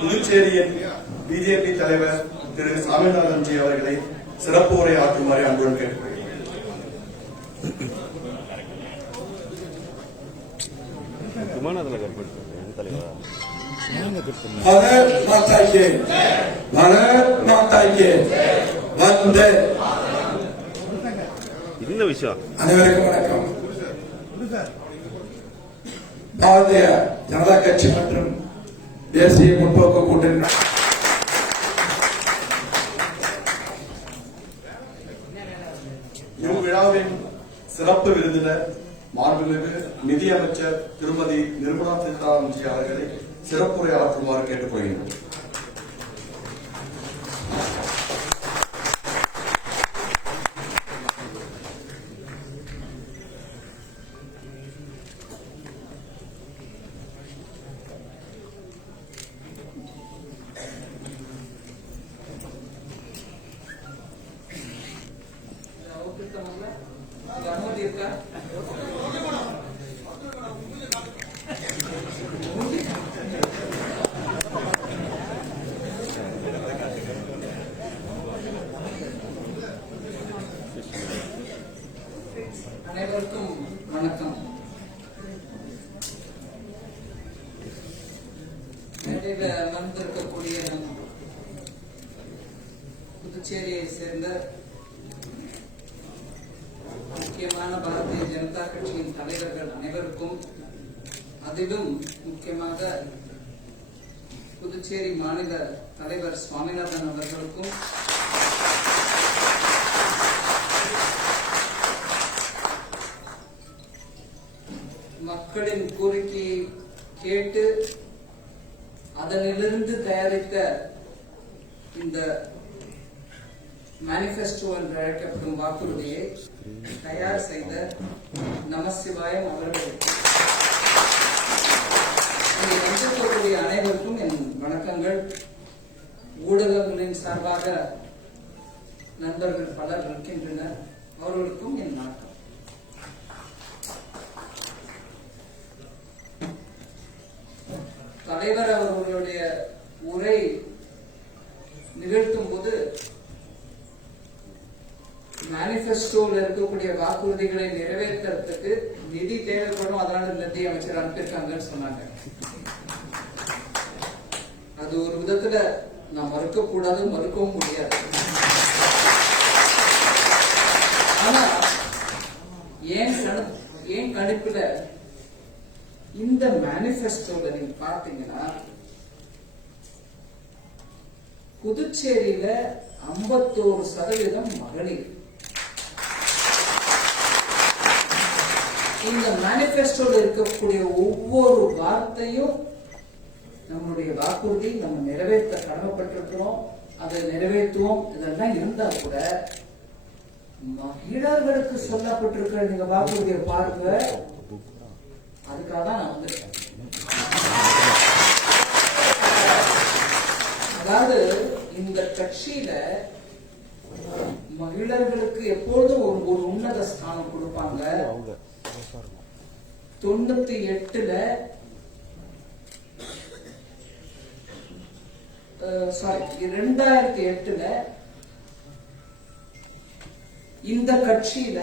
புதுச்சேரியின் பிஜேபி தலைவர் திரு சாமிநாதன்ஜி அவர்களை சிறப்பு உரை ஆற்றுமாறு அன்புடன் கேட்டுக்கொள்கிறேன். அனைவருக்கும் வணக்கம். பாரதிய ஜனதா கட்சி மற்றும் தேசிய முற்போக்கு கூட்டணி இவ்விழாவின் சிறப்பு விருந்தினர் மாண்புமிகு நிதியமைச்சர் திருமதி நிர்மலா சீதாராமன்ஜி அவர்களை சிறப்புரை ஆற்றுமாறு கேட்டுக்கொள்கிறோம். அனைவருக்கும் வணக்கம். மேடையில் அமர்ந்திருக்கக்கூடிய புதுச்சேரியை சேர்ந்த முக்கியமான பாரதிய ஜனதா கட்சியின் தலைவர்கள் அனைவருக்கும், அதிலும் முக்கியமாக புதுச்சேரி மாநில தலைவர் சுவாமிநாதன் அவர்களுக்கும், மக்களின் கோரிக்கையை கேட்டு அதனிலிருந்து தயாரித்த இந்த மேனிபெஸ்டோ என்று அழைக்கப்படும் வாக்குறுதியை தயார் செய்த நமசிவாயம் அவர்களுக்கு, இங்கே வந்திருக்கக்கூடிய அனைவருக்கும் என் வணக்கங்கள். ஊடகங்களின் சார்பாக நண்பர்கள் பலர் இருக்கின்றனர், அவர்களுக்கும் என் வணக்கம். தலைவர் அவர்களுடைய உரை நிகழ்த்தும் போது மேனிபெஸ்டோவில் இருக்கக்கூடிய வாக்குறுதிகளை நிறைவேற்றுறதுக்கு நிதி தேவைப்படும், அதனால நிதி அமைச்சர் அனுப்பியிருக்காங்கன்னு சொன்னாங்க. அது ஒரு விதத்துல நான் மறுக்கக்கூடாது, மறுக்கவும் முடியாது. ஆனா ஏன் கணிப்புல இந்த மேனிபெஸ்டோல நீங்க பாத்தீங்கன்னா புதுச்சேரியில 51% மகளிர். இந்த மேனிபெஸ்டோல இருக்கக்கூடிய ஒவ்வொரு வார்த்தையும் நம்மளுடைய வாக்குறுதி, நம்ம நிறைவேற்ற கடமைப்பட்டிருக்கிறோம், அதை நிறைவேற்றுவோம். இதெல்லாம் இருந்தா கூட மகளிர்களுக்கு சொல்லப்பட்டிருக்கிற நீங்க வாக்குறுதியை பாருங்க. அதுக்காக தான் நான் வந்திருக்கேன். அதாவது இந்த கட்சியில மகளிர்களுக்கு எப்பொழுதும் ஒரு உன்னத ஸ்தானம் கொடுப்பாங்க. 98ல சாரி 2008ல இந்த கட்சியில,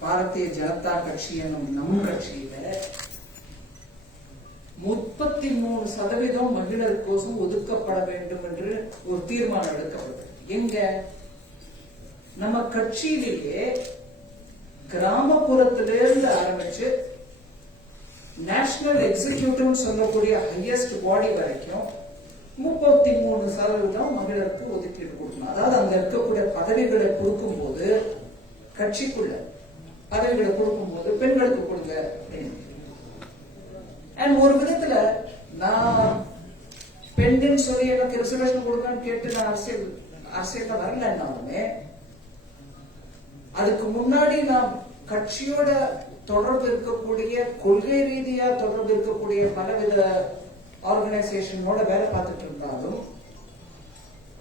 பாரதிய ஜனதா கட்சி என்னும் நம் கட்சியில 33% மகளிருக்கோசம் ஒதுக்கப்பட வேண்டும் என்று ஒரு தீர்மானம் எடுக்கப்பட்டது. எங்க நம்ம கட்சியிலேயே கிராமப்புறத்திலிருந்து ஆரம்பிச்சு நேஷனல் எக்ஸிகியூட்டிவ் சொல்லக்கூடிய ஹையஸ்ட் பாடி வரைக்கும் 33% மகளிருக்கு ஒதுக்கீடு கொடுக்கணும். அதாவது அங்க இருக்கக்கூடிய பதவிகளை கொடுக்கும் போது, கட்சிக்குள்ள பதவிகளை கொடுக்கும் போது பெண்களுக்கு கொடுங்க அப்படின்னு. ஒரு விதத்துல நான் பெண்ணின் சொல்லி எனக்கு ரிசர்வேஷன் கொடுங்கன்னு கேட்டு நான் அரசியல்ல வரலன்னாலுமே அதுக்கு முன்னாடி நாம் கட்சியோட தொடர்பு இருக்கக்கூடிய, கொள்கை ரீதியா தொடர்பு இருக்கக்கூடிய பலவித ஆர்கனைசேஷனோட வேலை பார்த்துட்டு இருந்தாலும்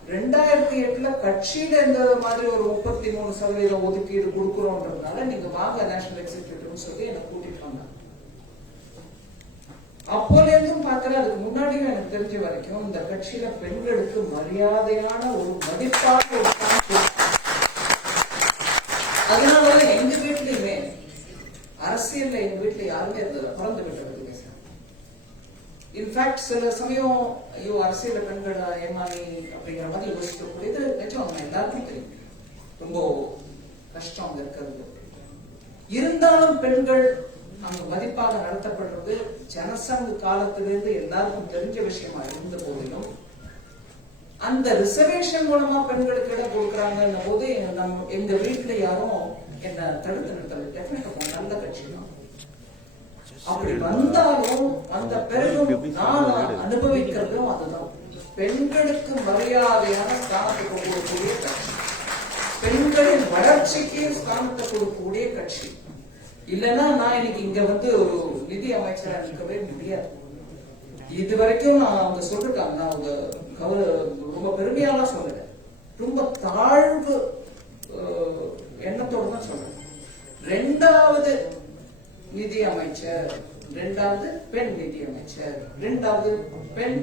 2008 கட்சியில இந்த மாதிரி ஒரு 33% ஒதுக்கீடு கொடுக்கிறோம்ன்றதுனால நீங்க வாங்க நேஷனல் எக்ஸிகியூட்டிவ் சொல்லி என்ன கூட்டிட்டு வந்தாங்க. அப்போல இருந்தும் பார்க்கல, அதுக்கு முன்னாடியும் எனக்கு தெரிஞ்ச வரைக்கும் இந்த கட்சியில பெண்களுக்கு மரியாதையான ஒரு மதிப்பான ஒரு அதனாலதான் எங்க வீட்லயுமே அரசியல்ல எங்க வீட்டுல யாருமே இருந்தது பிறந்து விட்டது. இன்ஃபேக்ட் சில சமயம் ஐயோ அரசியல பெண்கள் ஏமாறி அப்படிங்கிற மாதிரி யோசிக்கக்கூடியது நிஜம், எல்லாருக்கும் தெரியும், ரொம்ப கஷ்டம் அங்க இருக்கிறது. இருந்தாலும் பெண்கள் அங்க மதிப்பாக நடத்தப்படுறது ஜனசங்க காலத்திலிருந்து எல்லாருக்கும் தெரிஞ்ச விஷயமா இருந்த போதிலும் அந்த ரிசர்வேஷன் மூலமா பெண்களுக்கு இடம் கொடுக்கறாங்க போது எங்க வீட்டுல யாரும் என்ன தடுத்து நிறுத்தல. டெஃபினட்டா நல்ல கட்சி தான். அப்படி வந்தாலும் அந்த பிறகும் நான் அனுபவிக்கிறதும் அதுதான். பெண்களுக்கு மரியாதையான ஸ்தானத்தை கொடுக்கக்கூடிய கட்சி, பெண்களின் வளர்ச்சிக்கு ஸ்தானத்தை கொடுக்கக்கூடிய கட்சி. இல்லைன்னா நான் இன்னைக்கு இங்க ஒரு நிதி அமைச்சரா இருக்கவே முடியாது. இது வரைக்கும் நான் அவங்க சொல்லிருக்காங்க, நான் ரொம்ப பெருமையாலாம் சொல்லல, ரொம்ப தாழ்வு எண்ணத்தோடு தான் சொல்றேன். 2வது நிதி அமைச்சர், 2வது பெண் நிதி அமைச்சர், 2வது பெண்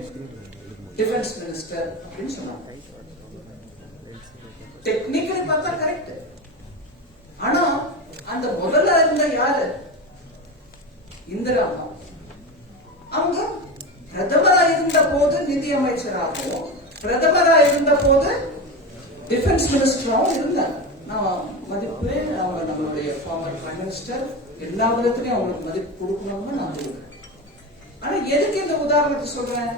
டிஃபென்ஸ் மினிஸ்டர் அப்படின்னு சொன்னாங்க. டெக்னிக்கலி பார்த்தா கரெக்ட். ஆனா அந்த முதல்ல இருந்த யாரு? இந்திரா அம்மா. அவங்க பிரதமரா இருந்த போது நிதி அமைச்சராகவும் பிரதமரா இருந்த போது டிஃபென்ஸ் மினிஸ்டராகவும் இருந்தாங்க. நான் மதிப்பேன். அவங்க நம்மளுடைய ஃபார்மர் பிரைம் மினிஸ்டர், எல்லா விதத்திலையும் அவங்களுக்கு மதிப்பு கொடுக்கணும்னு நான் கொடுக்குறேன். ஆனா எதுக்கு இந்த உதாரணத்தை சொல்றேன்?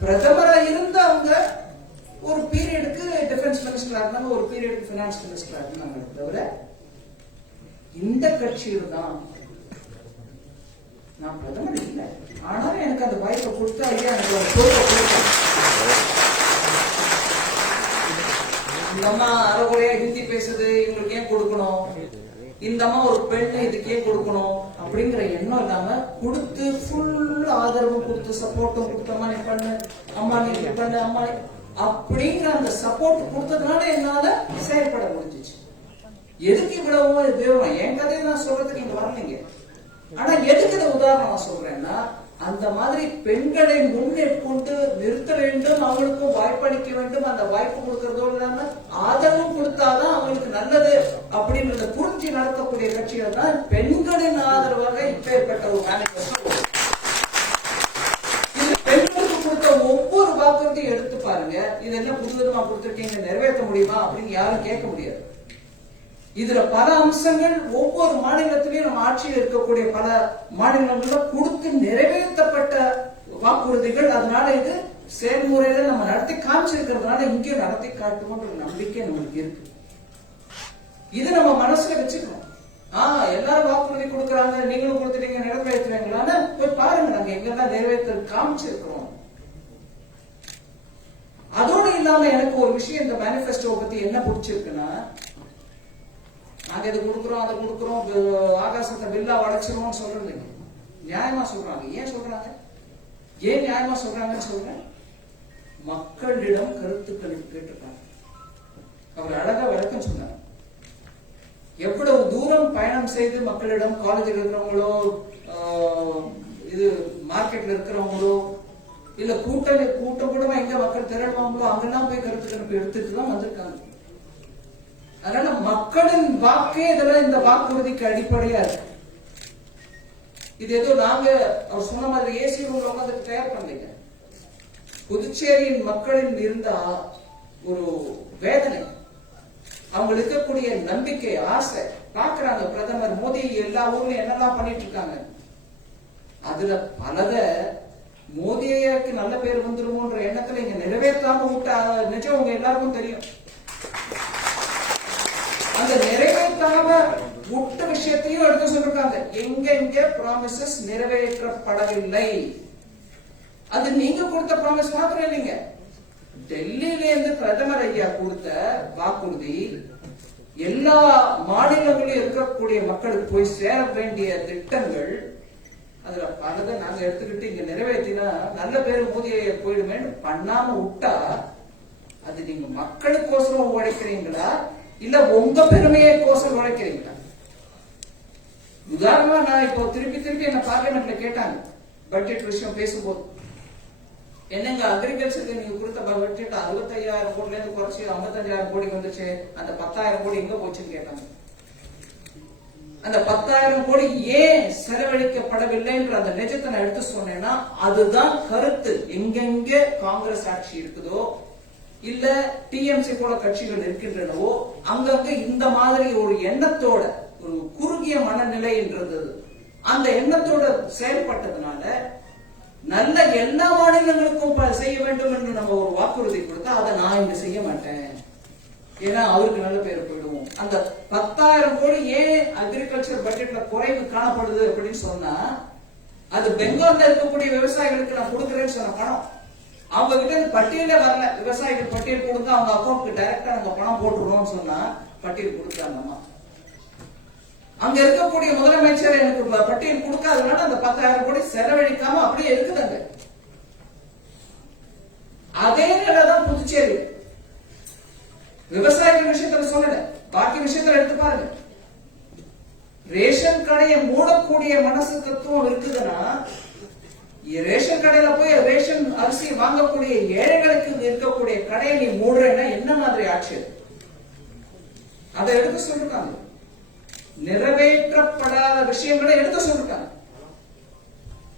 பிரதமரா இருந்த அவங்க ஒரு பீரியடுக்கு டிஃபென்ஸ் மினிஸ்டரா இருந்தாங்க, ஒரு பீரியடுக்கு பினான்ஸ் மினிஸ்டரா இருந்தாங்க. தவிர இந்த கட்சியில் தான் நான் பிரதமர் இல்லை. ஆனாலும் எனக்கு அந்த வாய்ப்பை கொடுத்தா ஐயா எனக்கு ஒரு பொறுப்பை கொடுத்தேன். இந்த அம்மா அரைகுறையா ஹிந்தி பேசுது, இவங்களுக்கு ஏன் கொடுக்கணும்? இந்த அம்மா ஒரு பெண்ணு, இதுக்கு ஏன் கொடுக்கணும் அப்படிங்கிற எண்ணம் இல்லாம கொடுத்து ஃபுல் ஆதரவும் கொடுத்து சப்போர்ட்டும் கொடுத்து, அம்மா நீ பண்ணு, அம்மா நீ பண்ணு, அம்மா அப்படிங்கிற அந்த சப்போர்ட் கொடுத்ததுனால என்னால செயல்பட முடிஞ்சிச்சு. எதுக்கு இவ்வளவு விவரம்? என் கதையை நான் சொல்றதுக்கு இங்க வரலைங்க. ஆனா எதுக்கு இந்த உதாரணமா சொல்றேன்னா, அந்த மாதிரி பெண்களை முன்னெடுத்து நிறுத்த வேண்டும், அவங்களுக்கும் வாய்ப்பளிக்க வேண்டும். அந்த வாய்ப்பு கொடுக்கறதோடு இல்லாம ஆதரவும் கொடுத்தாதான் அவங்களுக்கு நல்லது அப்படின்றத புரிஞ்சு நடத்தக்கூடிய கட்சிகள் தான் பெண்களின் ஆதரவாக இப்பேற்பட்ட ஒரு மேனிஃபெஸ்டோ. இது பெண்களுக்கு கொடுத்த ஒவ்வொரு வாக்குறுதியும் எடுத்து பாருங்க. இது என்ன புதுவிதமா கொடுத்திருக்கீங்க, நிறைவேற்ற முடியுமா அப்படின்னு யாரும் கேட்க முடியாது. இதுல பல அம்சங்கள் ஒவ்வொரு மாநிலத்திலையும் நம்ம ஆட்சியில் இருக்கக்கூடிய பல மாநிலங்கள்ல கொடுத்து நிறைவேற்றப்பட்ட வாக்குறுதிகள். அதனால இது செயல்முறையில நம்ம நடத்தி காமிச்சிருக்கிறதுனால இங்கேயும் நடத்தி காட்டுவோன்ற நம்பிக்கை நம்மளுக்கு இருக்கு. இது நம்ம மனசுல வச்சுக்கணும். எல்லாரும் வாக்குறுதி கொடுக்கறாங்க, நீங்களும் கொடுத்துட்டீங்க, நிறைவேற்றுவீங்களான்னு போய் பாருங்க, நாங்க எங்கெல்லாம் நிறைவேற்ற காமிச்சிருக்கிறோம். அதோடு இல்லாம எனக்கு ஒரு விஷயம் இந்த மேனிபெஸ்டோ பத்தி என்ன பிடிச்சிருக்குன்னா, நாங்க இது கொடுக்கிறோம் அதை கொடுக்கிறோம், ஆகாசத்தை வில்லா வளைச்சிருவோம் சொல்றது நியாயமா சொல்றாங்க. ஏன் சொல்றாங்க? ஏன் நியாயமா சொல்றாங்கன்னு சொல்றேன். மக்களிடம் கருத்துக்களை கேட்டிருக்காங்க. அவர் அழகா விளக்கம் சொன்னார். எவ்வளவு தூரம் பயணம் செய்து மக்களிடம், காலேஜில் இருக்கிறவங்களோ, இது மார்க்கெட்ல இருக்கிறவங்களோ, இல்ல கூட்டம் கூட்டமா எங்க மக்கள் திரளுவாங்களோ அங்கெல்லாம் போய் கருத்து கணிப்பு எடுத்துட்டு தான் வந்திருக்காங்க. அதனால மக்களின் வாக்கே இதெல்லாம் இந்த வாக்குறுதிக்கு அடிப்படையா இருக்கு. இது ஏதோ நாங்க அவர் சொன்ன மாதிரி ஏசி ரூம்ல உட்காந்து தயார் பண்ணீங்க. புதுச்சேரியின் மக்களின் இருந்த ஒரு வேதனை, அவங்க இருக்கக்கூடிய நம்பிக்கை, ஆசை பாக்குறாங்க. பிரதமர் மோடி எல்லா ஊர்லயும் என்னெல்லாம் பண்ணிட்டு இருக்காங்க. அதுல பலத மோடிக்கு நல்ல பேர் வந்துருமோன்ற எண்ணத்துல இங்க நிறைவேற்றாம விட்டா நிஜம் உங்க எல்லாருக்கும் தெரியும். அந்த நிறைவேற்றாம விட்ட விஷயத்தையும் எடுத்து சொல்லிருக்காங்க. எங்க ப்ராமிசஸ் நிறைவேற்றப்படவில்லை. அது நீங்க கொடுத்த ப்ராமிஸ் மாத்திரம் இல்லைங்க. டெல்லியில இருந்து பிரதமர் ஐயா கொடுத்த வாக்குறுதி எல்லா மாநிலங்களிலும் இருக்கக்கூடிய மக்களுக்கு போய் சேர வேண்டிய திட்டங்கள் அதுல பலதை நாங்க எடுத்துக்கிட்டு இங்க நிறைவேற்றினா நல்ல பேரு மோதியை போயிடுமேன்னு பண்ணாம விட்டா அது நீங்க மக்களுக்கோசரம் உழைக்கிறீங்களா இல்ல உங்க பெருமையை கோசரம் உழைக்கிறீங்களா? உதாரணமா நான் இப்போ திருப்பி என்ன பார்லிமெண்ட்ல கேட்டாங்க பட்ஜெட் விஷயம் பேசும்போது, என்னங்க அக்ரிகல்ச்சருக்கு நீங்க கொடுத்த பட்ஜெட் 65,000 கோடில இருந்து குறைச்சி 55,000 கோடி வந்துச்சு, அந்த 10,000 கோடி எங்க போச்சுன்னு கேட்டாங்க. அந்த 10,000 கோடி ஏன் செலவழிக்கப்படவில்லைன்ற அந்த நிஜத்தை நான் எடுத்து சொன்னேன்னா அதுதான் கருத்து. எங்கெங்க காங்கிரஸ் ஆட்சி இருக்குதோ இல்ல டிஎம்சி போல கட்சிகள் இருக்கின்றனவோ அங்கங்க இந்த மாதிரி ஒரு எண்ணத்தோட ஒரு குறுகிய மனநிலை இருந்தது. அந்த எண்ணத்தோட செயல்பட்டதுனால நல்ல எல்லா மாநிலங்களுக்கும் செய்ய வேண்டும் என்று நம்ம ஒரு வாக்குறுதி கொடுத்தா அதை நான் இங்க செய்ய மாட்டேன், ஏன்னா அவருக்கு நல்ல பேர் போயிடுவோம். அந்த 10,000 கோடி ஏன் அக்ரிகல்ச்சர் பட்ஜெட்ல குறைவு காணப்படுது அப்படின்னு சொன்னா அது பெங்கால்ல இருக்கக்கூடிய விவசாயிகளுக்கு நான் கொடுக்குறேன்னு சொன்ன பணம் அவங்க கிட்ட பட்டியலே வரல. விவசாயிகள் பட்டியல் கொடுங்க, அவங்க அக்கௌண்ட்க்கு டைரக்டா நாங்க பணம் போட்டுருவோம்னு சொன்னா பட்டியல் கொடுத்தாங்கம்மா. அங்க இருக்கக்கூடிய முதலமைச்சர் எனக்கு பட்டியல் கொடுக்காதனால அந்த 10,000 கோடி செலவழிக்காம அப்படியே இருக்குதாங்க. அதே நிலைதான் புதுச்சேரி. விவசாயிகள் விஷயத்துல சொல்லல, பாக்கி விஷயத்துல எடுத்து பாருங்க. ரேஷன் கடையை மூடக்கூடிய மனசு தத்துவம் இருக்குதுன்னா ரேஷன் கடையில போய் ரேஷன் அரிசி வாங்கக்கூடிய ஏழைகளுக்கு இருக்கக்கூடிய கடையை நீ மூடுறேன்னா என்ன மாதிரி ஆட்சி? அதை எடுத்து சொல்லிருக்காங்க. நிறைவேற்றப்படாத விஷயங்களை எடுத்து சொல்லிருக்காங்க.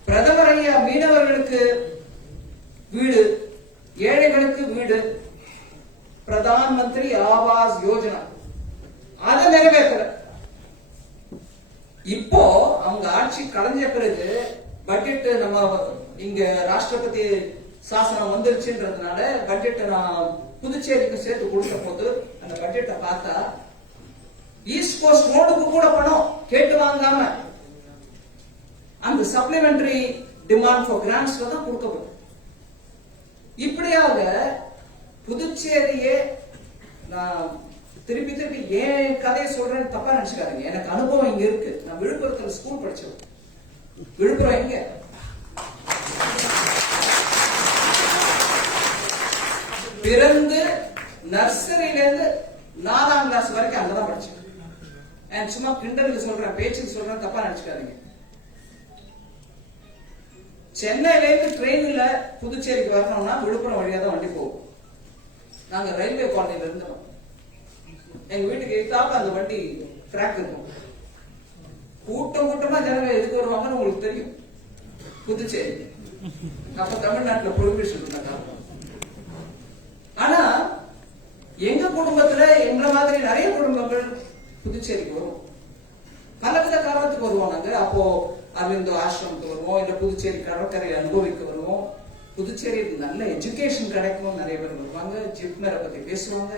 பிரதமர் ஐயா மீனவர்களுக்கு வீடு, ஏழைகளுக்கு வீடு, பிரதான் மந்திரி ஆவாஸ் யோஜனா அதை நிறைவேற்ற. இப்போ அவங்க ஆட்சி கலைஞ்ச பிறகு பட்ஜெட் நம்ம இங்க ராஷ்டிரபதி சாசனம் வந்துருச்சுன்றதுனால பட்ஜெட் நான் புதுச்சேரிக்கு சேர்த்து கொடுத்த போது அந்த பட்ஜெட்டை பார்த்தா ஈஸ்ட் கோஸ்ட் ரோடுக்கு கூட பணம் கேட்டு வாங்காம அந்த சப்ளிமெண்டரி டிமாண்ட் ஃபார் கிராண்ட்ஸ்ல தான் கொடுக்கப்படும். இப்படியாக புதுச்சேரியே நான் திருப்பி ஏன் கதையை சொல்றேன்னு தப்பா நினைச்சுக்காதீங்க. எனக்கு அனுபவம் இங்க இருக்கு. நான் விழுப்புரத்துல ஸ்கூல் படிச்சேன். விழுப்புரம் எங்க பிறந்து நர்சரியில இருந்து 4ஆம் கிளாஸ் வரைக்கும் அங்கதான் படிச்சேன். சும்மா கிண்டலுக்கு சொல்றேன், பேச்சுக்கு சொல்றேன், தப்பா நினைச்சுக்காதீங்க. சென்னையில இருந்து ட்ரெயின்ல புதுச்சேரிக்கு வரணும்னா விழுப்புரம் வழியா தான் வண்டி போகும். நாங்க ரயில்வே காலனில இருந்தோம். எங்க வீட்டுக்கு எதிர்த்தாப்புல அந்த வண்டி ட்ராக் இருக்கும். கூட்டமா ஜனங்க எதுக்கு வருவாங்கன்னு உங்களுக்கு தெரியும். புதுச்சேரி அப்ப தமிழ்நாட்டுல ப்ரொஹிபிஷன் இருந்தாங்க. ஆனா எங்க குடும்பத்துல எங்களை மாதிரி நிறைய குடும்பங்கள் புதுச்சேரிக்கு வரும். பலவித காரணத்துக்கு வருவோம். நாங்க அப்போ அரவிந்தோ ஆசிரமத்துக்கு வருவோம், இல்ல புதுச்சேரி கடற்கரை அனுபவிக்க வருவோம். புதுச்சேரியில் நல்ல எஜுகேஷன் கிடைக்கும், நிறைய பேர் வருவாங்க, ஜிப்மரை பத்தி பேசுவாங்க.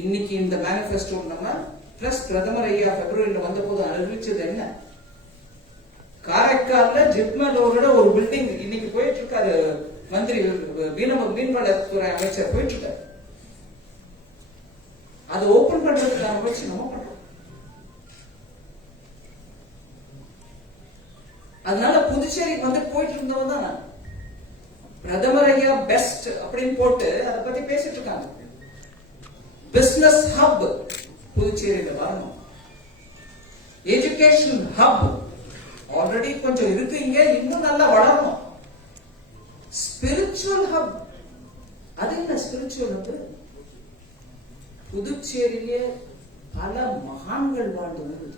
இன்னைக்கு இந்த மேனிபெஸ்டோ நம்ம பிளஸ் பிரதமர் ஐயா பிப்ரவரியில வந்த போது அறிவிச்சது என்ன? காரைக்கால்ல ஜிப்மரோட ஒரு பில்டிங் இன்னைக்கு போயிட்டு இருக்காரு. மந்திரி மீன்வளத்துறை அமைச்சர் போயிட்டு இருக்காரு. அதை ஓபன் பண்றதுக்கான முயற்சி நம்ம பண்றோம். அதனால புதுச்சேரிக்கு வந்து போயிட்டு இருந்தவங்க தான் பிரதமர் ஐயா பெஸ்ட் அப்படின்னு போட்டு அதை பத்தி பேசிட்டு இருக்காங்க. பிசினஸ் ஹப் புதுச்சேரியில வரணும். எஜுகேஷன் ஹப் ஆல்ரெடி கொஞ்சம் இருக்கு, இங்க இன்னும் நல்லா வளரணும். ஸ்பிரிச்சுவல் ஹப், அது என்ன ஸ்பிரிச்சுவல் ஹப்? புதுச்சேரியிலே பல மகான்கள் வாழ்ந்தது.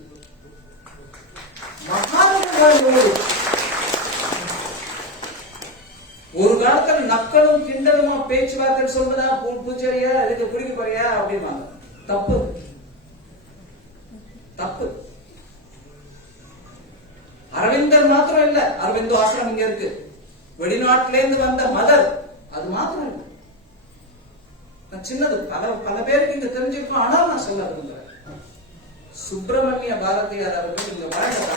ஒரு காலத்துல நக்கலும் கிண்டலுமா பேச்சுவார்த்தை சொல்றதா புதுச்சேரியா இதுக்கு குடிக்க போறியா அப்படின்வாங்க. தப்பு தப்பு. அரவிந்தர் மாத்திரம் இல்ல, அரவிந்தோ ஆசிரமம் இங்க இருக்கு. வெளிநாட்டில இருந்து வந்த மதர் அது மாத்திரம் இல்ல. சின்னது பல பேருக்கு இங்க தெரிஞ்சிருக்கும். ஆனால் நான் சொல்ல விரும்புறேன், சுப்பிரமணிய பாரதியார் அவர்கள் இங்க வாழ்ந்த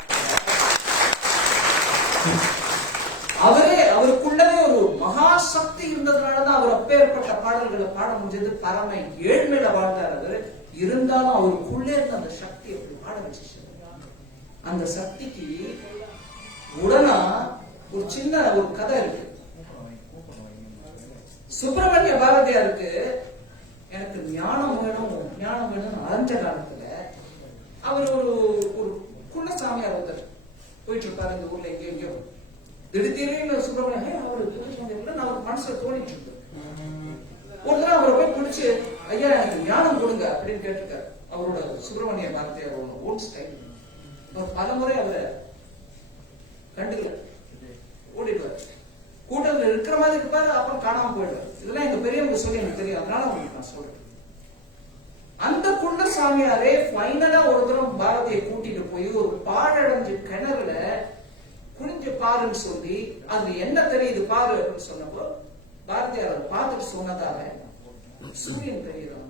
அவருக்குள்ளவே ஒரு மகா சக்தி இருந்ததுனாலதான் அவர் அப்பேற்பட்ட பாடல்களை பாட முடிஞ்சது. பரம ஏழ்மையில வாழ்ந்தார். அவர் இருந்தாலும் அவருக்குள்ளே இருந்த அந்த சக்தி அப்படி பாட வச்சு. அந்த சக்திக்கு உடனே ஒரு சின்ன ஒரு கதை இருக்கு. சுப்பிரமணிய பாரதியாருக்கு எனக்கு ஞானம் வேணும் அரைஞ்ச காலத்துல அவர் ஒரு குள்ளசாமியார் ஒருத்தர் போயிட்டு இருப்பாரு இந்த ஊர்ல எங்கேயோ. திடீர்னு சுப்பிரமணியம் அவர் மனசுல தோணிட்டு இருக்கு. ஒரு தடவை அவரை போய் பிடிச்சு, ஐயா எனக்கு ஞானம் கொடுங்க அப்படின்னு கேட்டிருக்காரு. அவரோட சுப்பிரமணிய பாரதியாரோட ஓன் ஸ்டைல். அவர் பலமுறை அவரை கண்டுக்கல, ஓடிடுவார். கூட்டத்தில் இருக்கிற மாதிரி இருப்பாரு, அப்புறம் காணாம போயிடுவார். இதெல்லாம் எங்க பெரியவங்க சொல்லி எனக்கு தெரியும், அதனால உங்களுக்கு நான் சொல்றேன். அந்த குண்டசாமியாரே ஃபைனலா ஒரு தரம் பாரதியை கூட்டிட்டு போய் ஒரு பாழடைஞ்ச கிணறுல குனிஞ்சு பாருன்னு சொல்லி, அதுல என்ன தெரியுது பாரு அப்படின்னு சொன்னப்போ பாரதியார் பார்த்துட்டு சொன்னதால சூரியன் தெரியுதான்.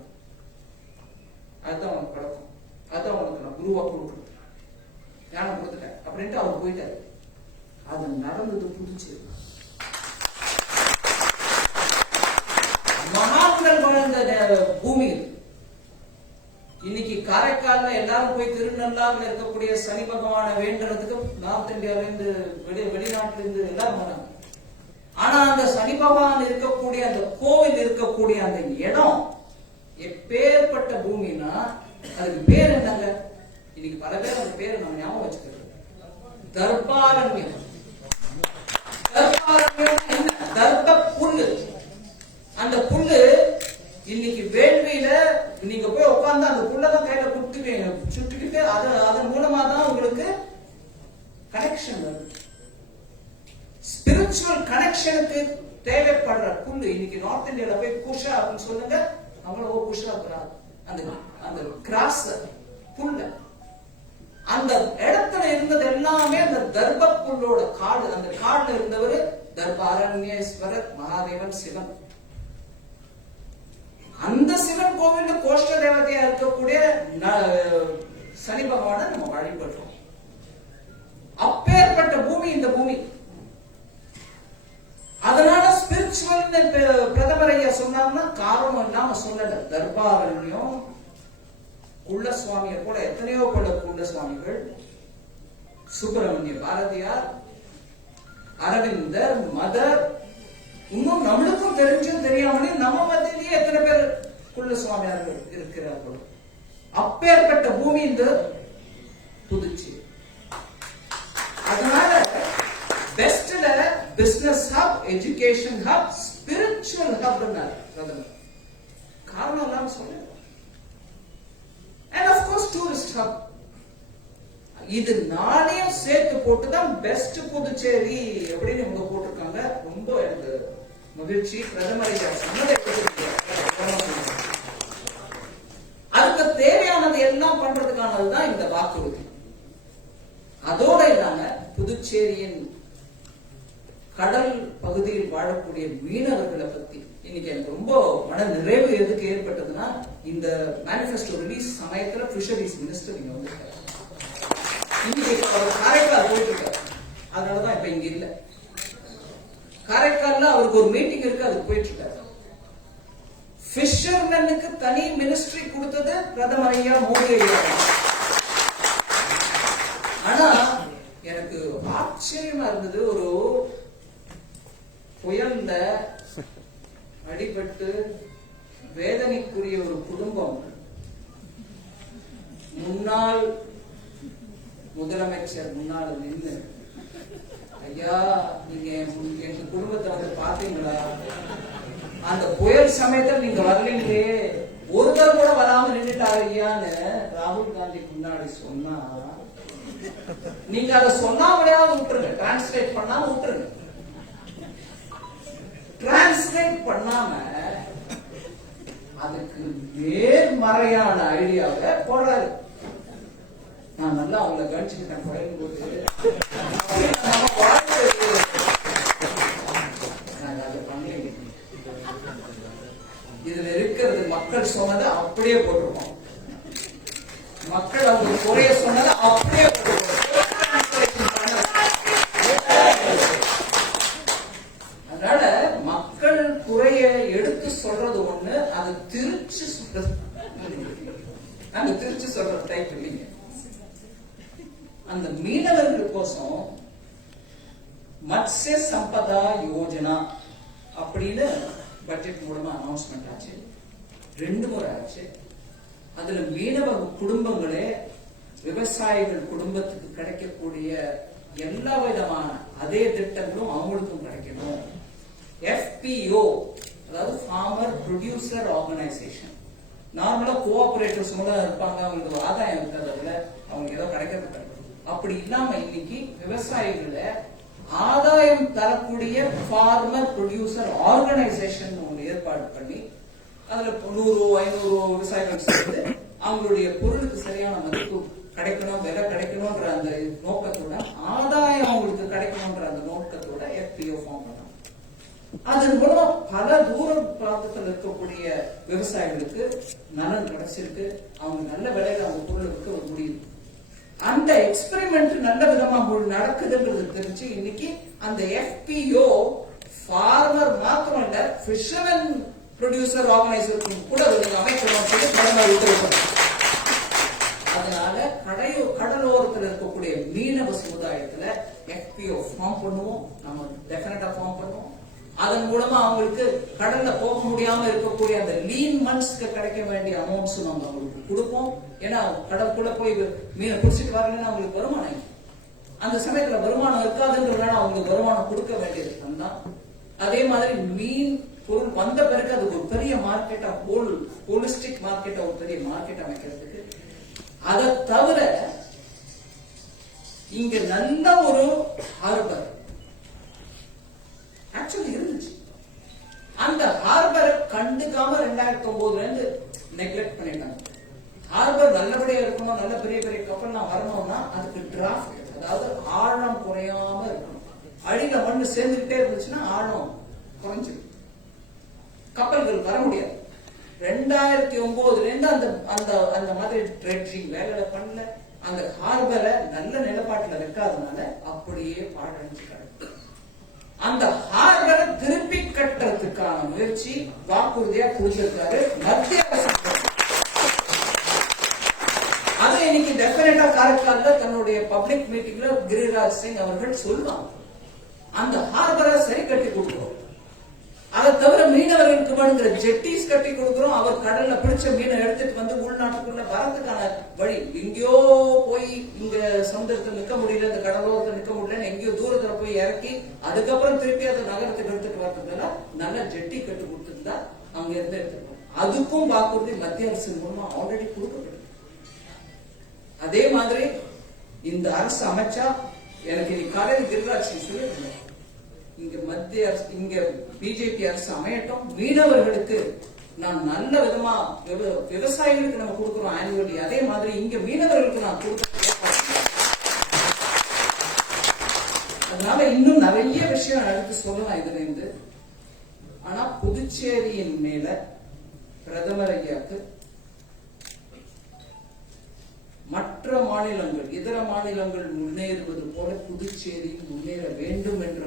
அதுதான் உனக்கு பழக்கம், அதுதான் உனக்கு நான் குருவா கொடுக்குறேன், ஞானம் கொடுத்துட்டேன் அப்படின்ட்டு அவர் போயிட்டாரு. அது நடந்தது புதுச்சேரி. மகான்கள் வாழ்ந்த பூமி. இன்னைக்கு காரைக்கால்ல எல்லாரும் போய் திருநள்ளாறுல இருக்கக்கூடிய சனி பகவான வேண்டுறதுக்கு நார்த் இந்தியாவில இருந்து வெளிநாட்டுல இருந்து எல்லாரும் வராங்க. ஆனா அந்த சனி பகவான் இருக்கக்கூடிய அந்த கோவில் இருக்கக்கூடிய அந்த இடம் எப்பேற்பட்ட பூமினா அதுக்கு பேர் என்னங்க? இன்னைக்கு பல பேர் அந்த பேரை நம்ம ஞாபகம் வச்சுக்கிறது. தர்பாரண்யம். தர்பாரண்யம் என்ன? தர்ப புல்லு. அந்த புல்லு இன்னைக்கு வேள்வியில நீங்க போய் உட்கார்ந்து அந்த புல்லதான் கையில குடுத்துவீங்க, சுட்டுக்கிட்டு அதன் மூலமா தான் உங்களுக்கு கனெக்ஷன் வருது. ஸ்பிரிச்சுவல் கனெக்ஷனுக்கு தேவைப்படுற புல்லு இன்னைக்கு நார்த் இந்தியால போய் குஷா அப்படின்னு சொல்லுங்க, அவ்வளவு குஷா அந்த அந்த கிராஸ் புல்ல அந்த இடத்துல இருந்தது எல்லாமே அந்த தர்ப புல்லோட காடு. அந்த காடுல இருந்தவர் தர்பாரண்யேஸ்வரர் மகாதேவன் சிவன். அந்த சிவன் கோவில்ல கோஷ்ட தேவதையா இருக்கக்கூடிய சனி பகவான நம்ம வழிபடுறோம். அப்பேற்பட்ட பூமி இந்த பூமி. அதனால ஸ்பிரிச்சுவல் பிரதமர் ஐயா சொன்னாங்கன்னா காரணம் இல்லாம சொல்லல. தர்பாரண்யம் குள்ளசுவாமியை போல எத்தனையோ பல குள்ளசுவாமிகள், சுப்பிரமணிய பாரதியார், அரவிந்தர், மதர், இன்னும் நம்மளுக்கும் தெரிஞ்சும் தெரியாமலே நம்ம மத்தியிலேயே எத்தனை பேர் குள்ளசுவாமியார்கள் இருக்கிறார்கள். அப்பேற்பட்ட பூமி இந்த புதுச்சேரி. அதனால பெஸ்ட்ல business hub, education hub, spiritual hub பிரதமர். காரணம் எல்லாம் சொல்ல. And of course tourist hub. இது நாளையும் சேர்த்து போட்டுதான் பெஸ்ட் புதுச்சேரி அப்படின்னு இவங்க போட்டிருக்காங்க. ரொம்ப எனக்கு மகிழ்ச்சி. பிரதமர் அதுக்கு தேவையானது எல்லாம் பண்றதுக்கானதுதான் இந்த வாக்குறுதி. அதோட இல்லாம புதுச்சேரியின் கடல் பகுதியில் வாழக்கூடிய மீனவர்களை பத்தி இன்னைக்கு எனக்கு ரொம்ப மன நிறைவு எதுக்கு ஏற்பட்டதுன்னா, இந்த மேனிபெஸ்டோ ரிலீஸ் சமயத்துல பிஷரிஸ் மினிஸ்டர் இங்க வந்து இன்னைக்கு காரைக்கால் போயிட்டு இருக்காரு. அதனாலதான் இப்ப இங்க இல்ல. காரைக்கால்ல அவருக்கு ஒரு மீட்டிங் இருக்கு, அதுக்கு போயிட்டு இருக்காரு. பிஷர்மேனுக்கு தனி மினிஸ்ட்ரி கொடுத்தது பிரதமர் ஐயா மோடி ஐயா. ஆனா எனக்கு ஆச்சரியமா இருந்தது, ஒரு புயல்ல அடிபட்டு வேதனைக்குரிய ஒரு குடும்பம் முன்னாள் முதலமைச்சர் முன்னாள் நின்று, ஐயா நீங்க எங்க குடும்பத்தை வந்து பாத்தீங்களா, அந்த புயல் சமயத்தில் நீங்க வரலீங்களே, ஒருத்தர் கூட வராம நின்றுட்டாரு ஐயான்னு ராகுல் காந்தி முன்னாடி சொன்னா, நீங்க அதை சொன்னாமலையாவது விட்டுருங்க, டிரான்ஸ்லேட் பண்ணாம விட்டுருங்க. டிரான்ஸ்லேட் பண்ணாம அதுக்கு நேர்மறையான ஐடியாவை போடுறாரு. நான் நல்லா அவங்கள கவனிச்சுக்கிட்டேன். குறையும் போது இதுல இருக்கிறது மக்கள் சொன்னதை அப்படியே போட்டிருக்கோம். மக்கள் அவங்க குறைய சொன்னதை அப்படியே போட்டிருக்கோம். அதனால மக்கள் குறைய எடுத்து சொல்றது ஒண்ணு, அது திருச்சி சொல்ற டைப் இல்லைங்க. அந்த மீனவர்கள் கோசம் மத்ஸ்ய சம்பதா யோஜனா அப்படின்னு பட்ஜெட் மூலமா அனௌன்ஸ்மெண்ட் ஆச்சு. 2 முறை ஆச்சு. அதுல மீனவ குடும்பங்களே விவசாயிகள் குடும்பத்துக்கு கிடைக்கக்கூடிய எல்லா விதமான அதே திட்டங்களும் அவங்களுக்கும் கிடைக்கணும். FPO, அதாவது ஃபார்மர் ப்ரொடியூசர் ஆர்கனைசேஷன். நார்மலா கோஆபரேட்டிவ்ஸ் மூலம் இருப்பாங்க, அவங்களுக்கு ஆதாயம் இருக்கிறதுல அவங்களுக்கு ஏதோ கிடைக்கிறது. அப்படி இல்லாம இன்னைக்கு விவசாயிகளை ஆதாயம் தரக்கூடிய ஃபார்மர் ப்ரொடியூசர் ஆர்கனைசேஷன் ஒன்று ஏற்பாடு பண்ணி அதுல 100-500 விவசாயிகள் சேர்ந்து அவங்களுடைய பொருளுக்கு சரியான மதிப்பு கிடைக்கணும், விலை கிடைக்கணும்ன்ற அந்த நோக்கத்தோட, ஆதாயம் அவங்களுக்கு கிடைக்கணும்ன்ற அந்த நோக்கத்தோட FPO ஃபார்ம் பண்ணணும். அதன் மூலமா பல தூர பிராந்தத்தில் இருக்கக்கூடிய விவசாயிகளுக்கு நலன் கிடைச்சிருக்கு. அவங்க நல்ல விலையில அவங்க பொருளை விற்க முடியுது. அந்த எக்ஸ்பெரிமெண்ட் நல்ல விதமா நடக்குதுன்றது தெரிஞ்சு இன்னைக்கு அந்த FPO ஃபார்மர் மாத்திரம் இல்ல, ஃபிஷர்மேன் ப்ரொடியூசர் ஆர்கனைசேஷன் கூட அமைக்கணும் சொல்லி பிரதமர் உத்தரவிட்டார். அதனால கடலோரத்தில் இருக்கக்கூடிய மீனவ சமுதாயத்துல FPO ஃபார்ம் பண்ணுவோம். நம்ம டெஃபினட்டா ஃபார்ம் பண்ணுவோம். அதன் மூலமா அவங்களுக்கு கடல்ல போக முடியாம இருக்கக்கூடிய அந்த லீன் மந்த்ஸ்க்கு கிடைக்க வேண்டிய அமௌண்ட்ஸ் நம்ம அவங்களுக்கு கொடுப்போம். ஏன்னா கடற்குள்ள போய் மீனை பிடிச்சிட்டு வரலன்னா அவங்களுக்கு வருமானம், அந்த சமயத்துல வருமானம் இருக்காதுன்றதுனால அவங்களுக்கு வருமானம் கொடுக்க வேண்டியது தான். அதே மாதிரி மீன் பொருள் வந்த பிறகு அது ஒரு பெரிய மார்க்கெட்டா, ஹோலிஸ்டிக் மார்க்கெட்டா, ஒரு பெரிய மார்க்கெட் அமைக்கிறதுக்கு. அதை தவிர இங்க நல்ல ஒரு ஹார்பர் ஆக்சுவலி இருந்துச்சு. அந்த ஹார்பரை கண்டுக்காம 2009 இருந்து நெக்லெக்ட் பண்ணிட்டாங்க. ஹார்பர் நல்லபடியா இருக்கணும், நல்ல பெரிய பெரிய கப்பல்லாம் வரணும்னா அதுக்கு டிராஃப்ட், அதாவது ஆழம் குறையாம இருக்கணும். அடியில மண்ணு சேர்ந்துகிட்டே இருந்துச்சுன்னா ஆழம் குறைஞ்சிடும், கப்பல்கள் வர முடியாது. 2009 இருந்து அந்த மாதிரி ட்ரெட்ஜிங் வேலை பண்ணல. அந்த ஹார்பரை நல்ல நிலப்பாட்டுல வைக்காதனால அப்படியே பாழடைஞ்சு கிடக்கு. அந்த ஹார்பரை திருப்பி கட்டுறதுக்கான முயற்சி வாக்குறுதியா கொடுத்திருக்காரு மத்திய அரசு. அதை இன்னைக்கு டெஃபினட்டா காரைக்கால்ல தன்னுடைய பப்ளிக் மீட்டிங்ல கிரிராஜ் சிங் அவர்கள் சொல்லுவாங்க. அந்த ஹார்பரை சரி கட்டி கொடுக்கிறோம். அதை தவிர மீனவர்களுக்கு வேணுங்கிற ஜெட்டிஸ் கட்டி கொடுக்கிறோம். அவர் கடல்ல பிடிச்ச மீனை எடுத்துட்டு வந்து உள்நாட்டுக்குள்ள வரதுக்கான வழி, எங்கேயோ போய் இங்க சமுதிரத்தில் நிக்க முடியல, இந்த கடலோரத்தில் நிக்க முடியல, எங்கேயோ தூரத்துல போய் இறக்கி அதுக்கப்புறம் திருப்பி அதை நகரத்துக்கு எடுத்துட்டு வரதுனால நல்ல ஜெட்டி கட்டி கொடுத்துருந்தா அவங்க இருந்து எடுத்துக்கணும். அதுக்கும் வாக்குறுதி மத்திய அரசு மூலமா ஆல்ரெடி கொடுக்கப்படும். அதே மாதிரி இந்த அரசு அமைச்சா, எனக்கு இன்னைக்கு காலையில் கிரிராஜ் சொல்லி இங்க மத்திய அரசு, இங்க பிஜேபி அரசு அமையட்டும், மீனவர்களுக்கு நான் நல்ல விதமா விவசாயிகளுக்கு நம்ம கொடுக்கிறோம் ஆனுவலி, அதே மாதிரி இங்க மீனவர்களுக்கு நான் கொடுக்க. அதனால இன்னும் நிறைய விஷயம் எடுத்து சொல்லலாம் இதுல இருந்து. ஆனா புதுச்சேரியின் மேல பிரதமர் ஐயாக்கு மற்ற மாநிலங்கள், இதர மாநிலங்கள் முன்னேறுவது போல புதுச்சேரி முன்னேற வேண்டும் என்ற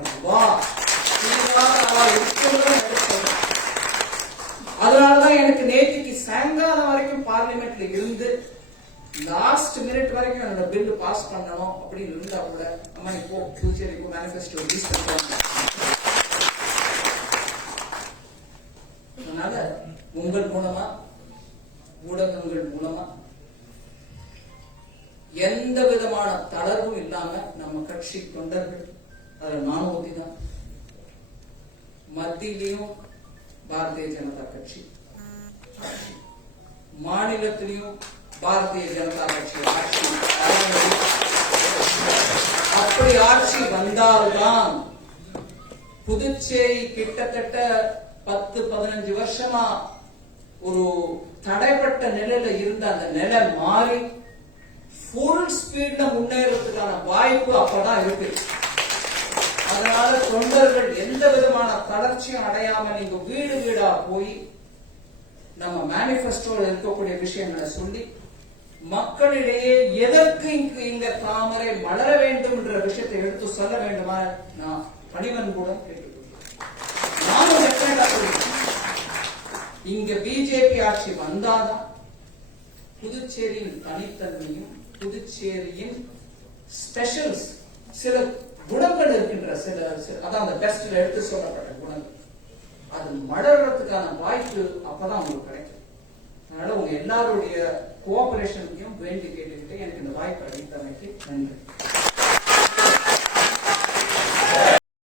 அதனாலதான் எனக்கு நேற்றுக்கு சாயங்காலம் வரைக்கும் பார்லிமெண்ட்ல இருந்து லாஸ்ட் மினிட் வரைக்கும் என்னோட பில் பாஸ் பண்ணணும் அப்படின்னு இருந்தா கூட அம்மா இப்போ புதுச்சேரிக்கு மேனிஃபெஸ்டோ ரிலீஸ் பண்றாங்க. அதனால உங்கள் மூலமா, ஊடகங்கள் மூலமா எந்த விதமான தளர்வும் இல்லாம நம்ம கட்சி தொண்டர்கள், அதுல நானும் தான், மத்தியிலையும் பாரதிய ஜனதா கட்சி, மாநிலத்திலையும் பாரதிய ஜனதா கட்சி ஆட்சி, அப்படி ஆட்சி வந்தால்தான் புதுச்சேரி கிட்டத்தட்ட 10-15 வருஷமா ஒரு தடைப்பட்ட நிலையில இருந்த அந்த நிலை மாறி ஃபுல் ஸ்பீட்ல முன்னேறதுக்கான வாய்ப்பு அப்பதான் இருக்கு. அதனால தொண்டர்கள் எந்த விதமான தளர்ச்சியும் அடையாம நீங்க வீடு வீடா போய் நம்ம மேனிபெஸ்டோல இருக்கக்கூடிய விஷயங்களை சொல்லி மக்களிடையே எதற்கு இங்க தாமரை மலர வேண்டும் என்ற விஷயத்தை எடுத்து சொல்ல வேண்டுமா நான் பணிவன் கூட கேட்டுக்கொள்கிறேன். நானும் இங்க பிஜேபி ஆட்சி வந்தாதான் புதுச்சேரியின் தனித்தன்மையும் புதுச்சேரியின் ஸ்பெஷல்ஸ் சில குணங்கள் இருக்கின்ற அதான் அந்த பெஸ்ட்ல எடுத்து சொல்லப்பட்ட குணங்கள் அது மலர்றதுக்கான வாய்ப்பு அப்பதான் உங்களுக்கு கிடைக்கும். அதனால உங்க எல்லாருடைய கோஆபரேஷனையும் வேண்டி கேட்டுக்கிட்டு எனக்கு இந்த வாய்ப்பு அளித்தமைக்கு நன்றி.